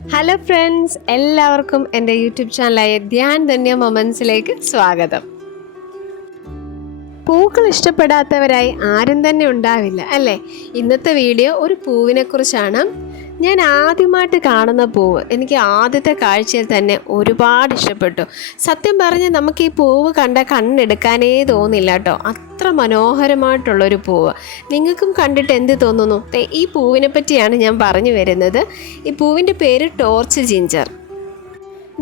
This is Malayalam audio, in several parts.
ഹലോ ഫ്രണ്ട്സ് എല്ലാവർക്കും എന്റെ യൂട്യൂബ് ചാനലായ ധ്യാൻ ധന്യ മൊമെൻസിലേക്ക് സ്വാഗതം. പൂക്കൾ ഇഷ്ടപ്പെടാത്തവരായി ആരും തന്നെ ഉണ്ടാവില്ല അല്ലേ? ഇന്നത്തെ വീഡിയോ ഒരു പൂവിനെ കുറിച്ചാണ് ഞാൻ ആദ്യമായിട്ട് കാണുന്ന പൂവ് എനിക്ക് ആദ്യത്തെ കാഴ്ചയിൽ തന്നെ ഒരുപാട് ഇഷ്ടപ്പെട്ടു. സത്യം പറഞ്ഞ് നമുക്ക് ഈ പൂവ് കണ്ട കണ്ണെടുക്കാനേ തോന്നില്ല കേട്ടോ. അത്ര മനോഹരമായിട്ടുള്ളൊരു പൂവ്. നിങ്ങൾക്കും കണ്ടിട്ട് എന്ത് തോന്നുന്നു? ഈ പൂവിനെ പറ്റിയാണ് ഞാൻ പറഞ്ഞു വരുന്നത്. ഈ പൂവിന്റെ പേര് ടോർച്ച് ജിഞ്ചർ.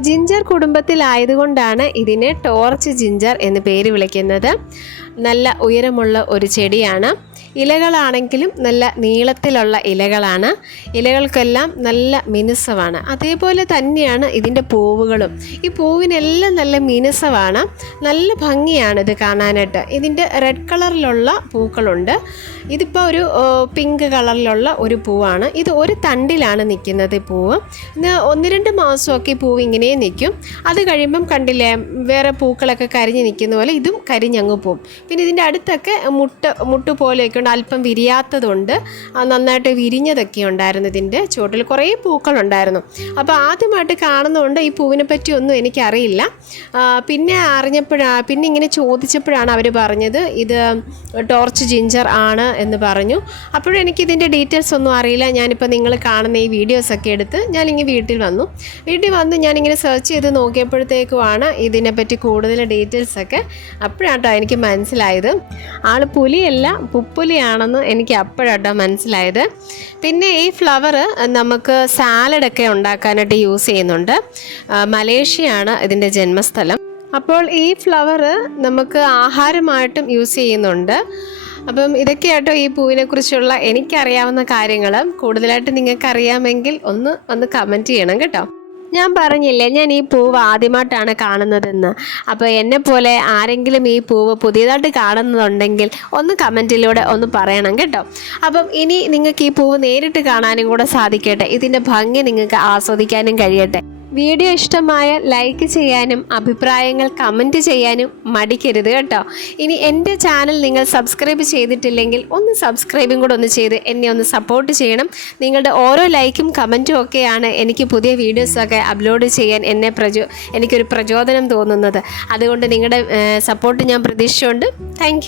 ജിഞ്ചർ കുടുംബത്തിലായതുകൊണ്ടാണ് ഇതിനെ ടോർച്ച് ജിഞ്ചർ എന്ന് പേര് വിളിക്കുന്നത്. നല്ല ഉയരമുള്ള ഒരു ചെടിയാണ്. ഇലകളാണെങ്കിലും നല്ല നീളത്തിലുള്ള ഇലകളാണ്. ഇലകൾക്കെല്ലാം നല്ല മിനുസമാണ്. അതേപോലെ തന്നെയാണ് ഇതിന്റെ പൂവുകളും. ഈ പൂവിനെല്ലാം നല്ല മിനുസമാണ്. നല്ല ഭംഗിയാണ് ഇത് കാണാനായിട്ട്. ഇതിന്റെ റെഡ് കളറിലുള്ള പൂക്കളുണ്ട്. ഇതിപ്പോൾ ഒരു പിങ്ക് കളറിലുള്ള ഒരു പൂവാണ്. ഇത് ഒരു തണ്ടിലാണ് നിൽക്കുന്നത് പൂവ്. ഒന്ന് രണ്ട് മാസമൊക്കെ ഈ പൂവ് ഇങ്ങനെ നിൽക്കും. അത് കഴിയുമ്പം കണ്ടില്ലേ വേറെ പൂക്കളൊക്കെ കരിഞ്ഞ് നിൽക്കുന്ന പോലെ ഇതും കരിഞ്ഞങ്ങ് പോവും. പിന്നെ ഇതിന്റെ അടുത്തൊക്കെ മുട്ട മുട്ട് പോലെയൊക്കെ ഉണ്ട് അല്പം വിരിയാത്തതുണ്ട്. നന്നായിട്ട് വിരിഞ്ഞതൊക്കെ ഉണ്ടായിരുന്നു ഇതിന്റെ ചുവട്ടിൽ. കുറേ പൂക്കളുണ്ടായിരുന്നു. അപ്പോൾ ആദ്യമായിട്ട് കാണുന്നതുകൊണ്ട് ഈ പൂവിനെ പറ്റി ഒന്നും എനിക്കറിയില്ല. പിന്നെ അറിഞ്ഞപ്പോഴാണ് പിന്നെ ഇങ്ങനെ ചോദിച്ചപ്പോഴാണ് അവർ പറഞ്ഞത് ഇത് ടോർച്ച് ജിഞ്ചർ ആണ് എന്ന് പറഞ്ഞു. അപ്പോഴും എനിക്ക് ഇതിന്റെ ഡീറ്റെയിൽസ് ഒന്നും അറിയില്ല. ഞാനിപ്പോൾ നിങ്ങൾ കാണുന്ന ഈ വീഡിയോസൊക്കെ എടുത്ത് ഞാനിങ്ങനെ വീട്ടിൽ വന്നു. വീട്ടിൽ വന്ന് ഞാനിങ്ങനെ സെർച്ച് ചെയ്ത് നോക്കിയപ്പോഴത്തേക്കുമാണ് ഇതിനെപ്പറ്റി കൂടുതൽ ഡീറ്റെയിൽസ് ഒക്കെ അപ്പോഴാട്ടോ എനിക്ക് മനസ്സിലായത്. ആൾ പുലിയല്ല പുപ്പുലിയാണെന്ന് എനിക്ക് അപ്പോഴാട്ടോ മനസ്സിലായത്. പിന്നെ ഈ ഫ്ലവർ നമുക്ക് സാലഡൊക്കെ ഉണ്ടാക്കാനായിട്ട് യൂസ് ചെയ്യുന്നുണ്ട്. മലേഷ്യയാണ് ഇതിന്റെ ജന്മസ്ഥലം. അപ്പോൾ ഈ ഫ്ലവർ നമുക്ക് ആഹാരമായിട്ടും യൂസ് ചെയ്യുന്നുണ്ട്. അപ്പം ഇതൊക്കെയാട്ടോ ഈ പൂവിനെ കുറിച്ചുള്ള എനിക്കറിയാവുന്ന കാര്യങ്ങൾ കൂടുതലായിട്ട് നിങ്ങൾക്ക് അറിയാമെങ്കിൽ ഒന്ന് ഒന്ന് കമന്റ് ചെയ്യണം കേട്ടോ. ഞാൻ പറഞ്ഞില്ലേ ഞാൻ ഈ പൂവ് ആദ്യമായിട്ടാണ് കാണുന്നതെന്ന്. അപ്പോൾ എന്നെ പോലെ ആരെങ്കിലും ഈ പൂവ് പുതിയതായിട്ട് കാണുന്നുണ്ടെങ്കിൽ ഒന്ന് കമന്റിലൂടെ ഒന്ന് പറയണം കേട്ടോ. അപ്പം ഇനി നിങ്ങൾക്ക് ഈ പൂവ് നേരിട്ട് കാണാനും കൂടെ സാധിക്കട്ടെ. ഇതിന്റെ ഭംഗി നിങ്ങൾക്ക് ആസ്വദിക്കാനും കഴിയട്ടെ. വീഡിയോ ഇഷ്ടമായ ലൈക്ക് ചെയ്യാനും അഭിപ്രായങ്ങൾ കമന്റ് ചെയ്യാനും മടിക്കരുത് കേട്ടോ. ഇനി എന്റെ ചാനൽ നിങ്ങൾ സബ്സ്ക്രൈബ് ചെയ്തിട്ടില്ലെങ്കിൽ ഒന്ന് സബ്സ്ക്രൈബും കൂടെ ഒന്ന് ചെയ്ത് എന്നെ ഒന്ന് സപ്പോർട്ട് ചെയ്യണം. നിങ്ങളുടെ ഓരോ ലൈക്കും കമന്റും ഒക്കെയാണ് എനിക്ക് പുതിയ വീഡിയോസൊക്കെ അപ്ലോഡ് ചെയ്യാൻ എന്നെ പ്രചോ എനിക്കൊരു പ്രചോദനം തോന്നുന്നത്. അതുകൊണ്ട് നിങ്ങളുടെ സപ്പോർട്ട് ഞാൻ പ്രതീക്ഷിച്ചുകൊണ്ട് താങ്ക്